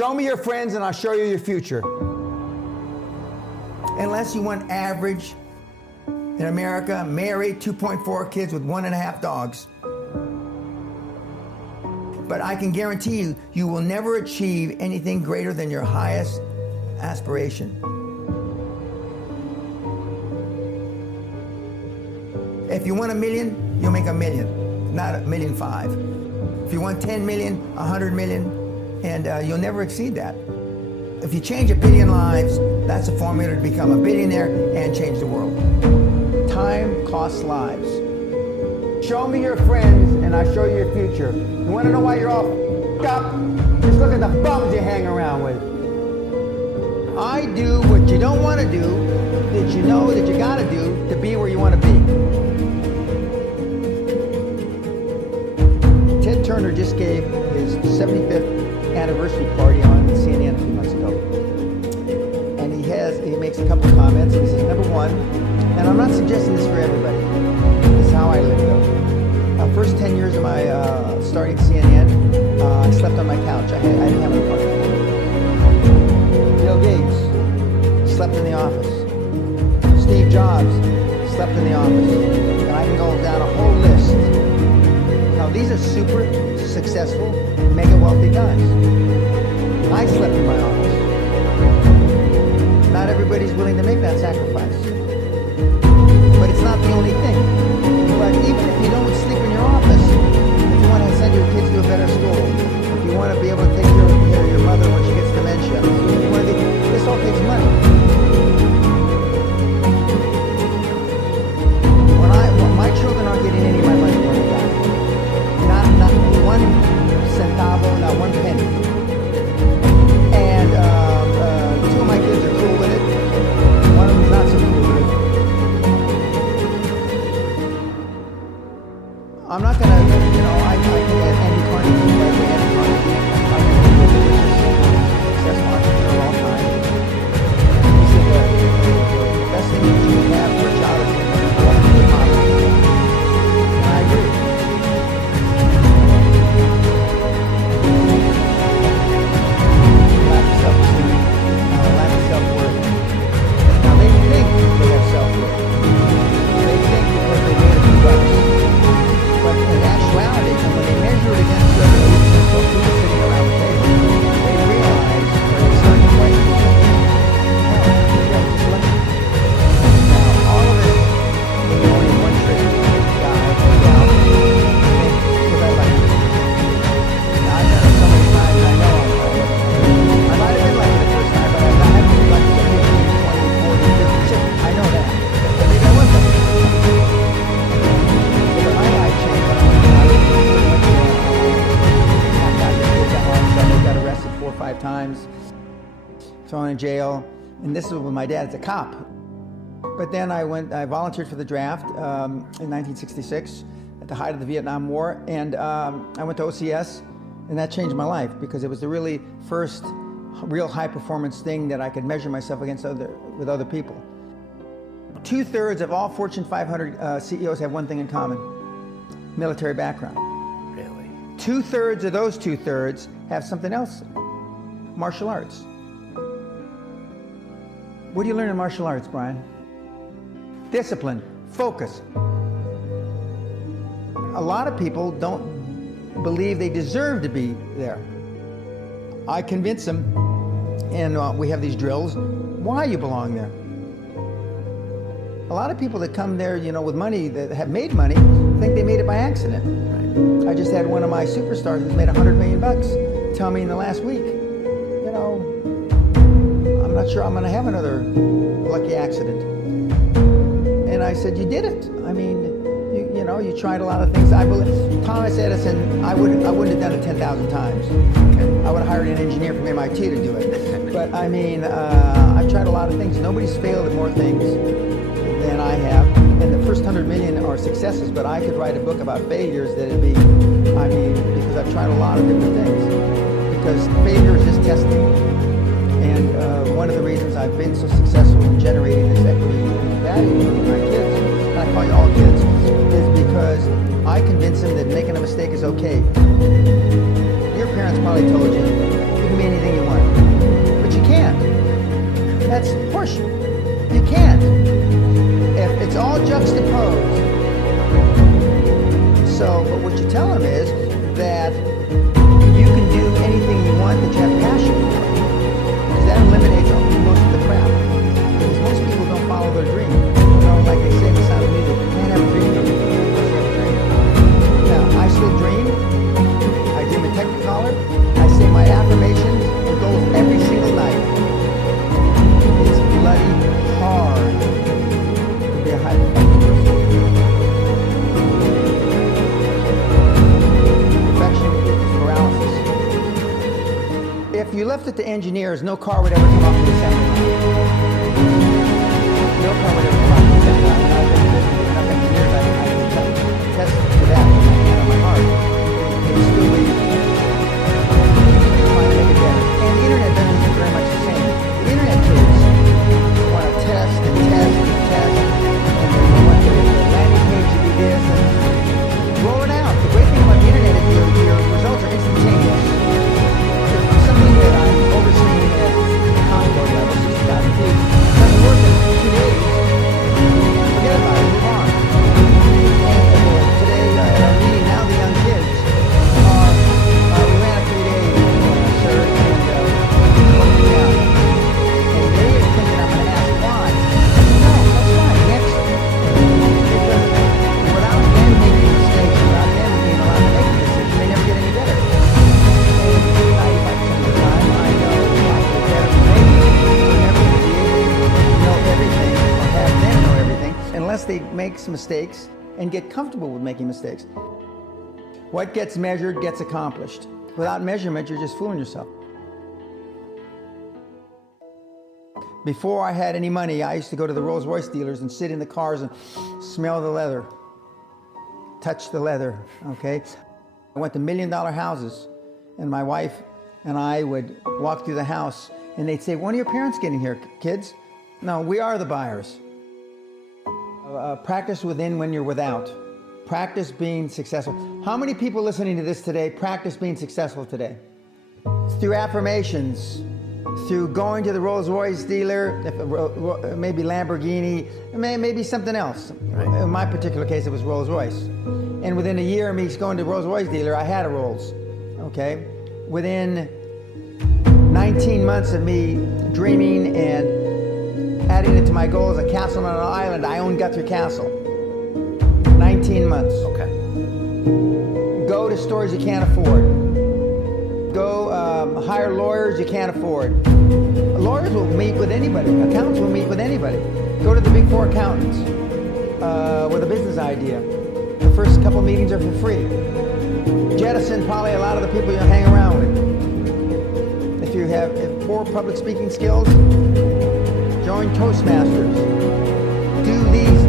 Show me your friends and I'll show you your future. Unless you want average in America, married, 2.4 kids with 1.5 dogs. But I can guarantee you, you will never achieve anything greater than your highest aspiration. If you want $1 million, you'll make $1 million, not $1.5 million. If you want 10 million, 100 million, and you'll never exceed that. If you change 1 billion lives, that's a formula to become a billionaire and change the world. Time costs lives. Show me your friends and I'll show you your future. You want to know why you're all f***ed up? Just look at the bums you hang around with. I do what you don't want to do, that you know that you got to do to be where you want to be. Ted Turner just gave his 75th anniversary party on CNN a few months ago. And he makes a couple comments. He says, number one, and I'm not suggesting this for everybody. This is how I live though. First 10 years of my starting CNN, I slept on my couch. I didn't have an apartment. Bill Gates slept in the office. Steve Jobs slept in the office. And I can go down a whole list. Now these are super successful, mega wealthy guys. I slept in my office. Not everybody's willing to make that sacrifice. But it's not the only thing. But even if you don't sleep in your office, if you want to send your kids to a better school, if you want to be able to take care of your mother when she gets dementia, this all takes money. When my children aren't getting any of my money when they die. Not one centavo, not one penny. And two of my kids are cool with it. One of them's not so cool with it. I'm not gonna, I can add Andy Carnegie, Andy Carnegie. I'm going to be a successful entrepreneur of all time. He said the best thing that you can have for a child is a model. And I agree. Lack of self-esteem, lack of self-worth. Now they think they have self-worth. They think because they made a few bucks. But in actuality, when they measure it against the other people sitting around the table, they realize when they start to question, now all of it is only one trick, guy or gal, because I like it. Now I've done it so many times, I know I might have been like it the first time, but I haven't been like it 15, 20, 40, 50, 60. I know that. But maybe I wasn't. Got arrested 4 or 5 times, thrown in jail, and this was when my dad's a cop. But then I volunteered for the draft in 1966 at the height of the Vietnam War, and I went to OCS, and that changed my life because it was the really first real high performance thing that I could measure myself against with other people. 2/3 of all Fortune 500 CEOs have one thing in common: military background. Really? 2/3 of those 2/3 have something else: martial arts. What do you learn in martial arts, Brian? Discipline, focus. A lot of people don't believe they deserve to be there. I convince them, and we have these drills, why you belong there. A lot of people that come there, with money, that have made money, think they made it by accident. I just had one of my superstars who's made $100 million tell me in the last week, I'm not sure I'm going to have another lucky accident. And I said, you did it. I mean, you tried a lot of things. I believe Thomas Edison, I wouldn't have done it 10,000 times. I would have hired an engineer from MIT to do it. But I mean, I've tried a lot of things. Nobody's failed at more things than I have. And the first 100 million are successes, but I could write a book about failures that'd be, because I've tried a lot of different things. Because failure is just testing. And one of the reasons I've been so successful in generating this equity and value with my kids, and I call you all kids, is because I convince them that making a mistake is okay. Your parents probably told you, you can be anything you want. course you can't. If it's all juxtaposed. So, but what you tell them is that you can do anything you want that you have passion for. Because that eliminates most of the crap. Because most people don't follow their dream. You know, like they say in the Sound of Music, you can't have a dream unless you have a dream. Now, I still dream. I dream in Technicolor. I say my affirmations and goals every single night. It's bloody hard to be a high performance person. Perfection equals paralysis. If you left it to engineers, no car would ever come off the assembly line. No car would ever come off the assembly line. And I've been enough engineers, I can test to that with my hand on my heart. It's still waiting. Trying to make it better. And the internet doesn't do very much the same. The internet kids want to test and test and test. And they want the landing page to be this and roll it out. The great thing about the internet is your results are instantaneous. Something that I'm overseeing at Congo level, 60,000 feet, doesn't work in 2 days. Forget about it, move on. And today, at our meeting, now the young kids are, we ran a 3-day, sir, and working out. And they are thinking I'm going to ask why. No, that's fine, next. Because without them making mistakes, without them being allowed to make a decision, they never get any better. Unless they make some mistakes and get comfortable with making mistakes. What gets measured gets accomplished. Without measurement, you're just fooling yourself. Before I had any money, I used to go to the Rolls Royce dealers and sit in the cars and smell the leather, touch the leather, okay? I went to $1 million houses, and my wife and I would walk through the house, and they'd say, when are your parents getting here, kids? No, we are the buyers. Practice within when you're without. Practice being successful. How many people listening to this today practice being successful today? Through affirmations, through going to the Rolls Royce dealer, maybe Lamborghini, maybe something else. Right. In my particular case, it was Rolls Royce. And within a year of me going to the Rolls Royce dealer, I had a Rolls, okay? Within 19 months of me dreaming and adding it to my goals, a castle on an island, I own Guthrie Castle. 19 months. Okay. Go to stores you can't afford. Go hire lawyers you can't afford. Lawyers will meet with anybody. Accountants will meet with anybody. Go to the big 4 accountants with a business idea. The first couple meetings are for free. Jettison probably a lot of the people you'll hang around with. If you have poor public speaking skills, join Toastmasters. Do these.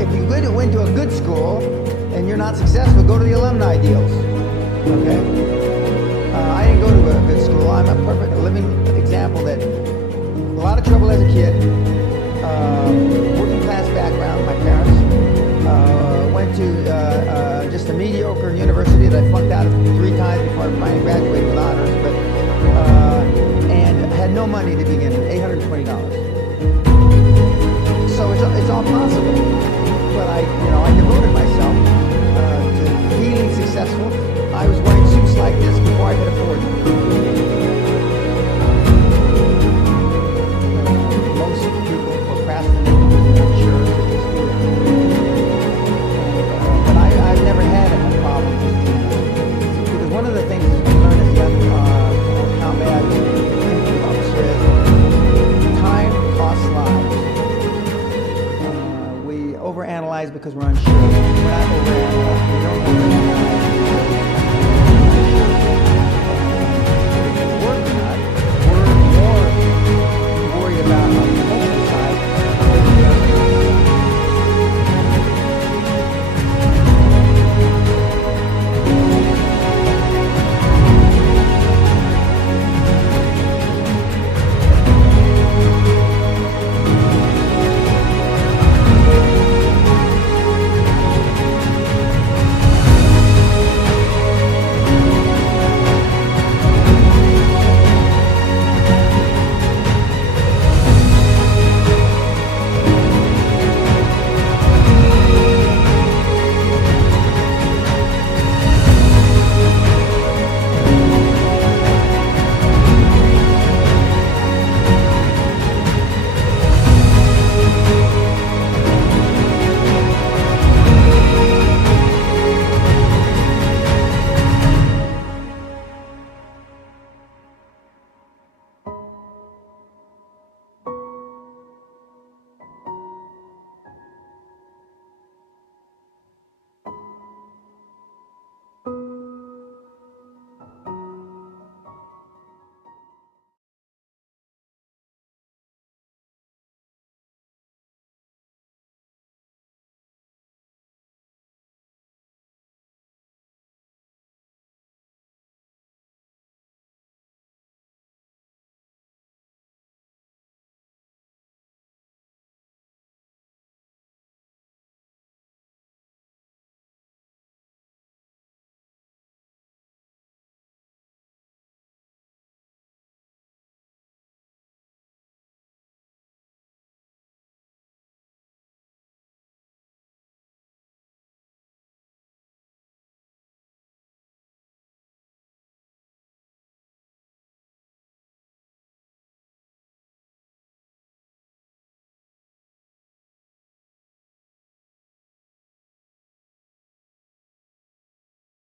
If you go into a good school and you're not successful, go to the alumni deals. Okay? I didn't go to a good school. I'm a perfect living example that a lot of trouble as a kid. Working class background, my parents. Went to just a mediocre university that I flunked out of 3 times before I finally graduated with honors, but and had no money to begin with, $820. So it's all possible. But I devoted myself to feeling successful. I was wearing suits like this before I could afford them. Most people procrastinate because they're not sure if they just do it. But I've never had a problem just doing it. Because one of the things we learn as young combat officer is time costs lives. We overanalyze because we're unsure.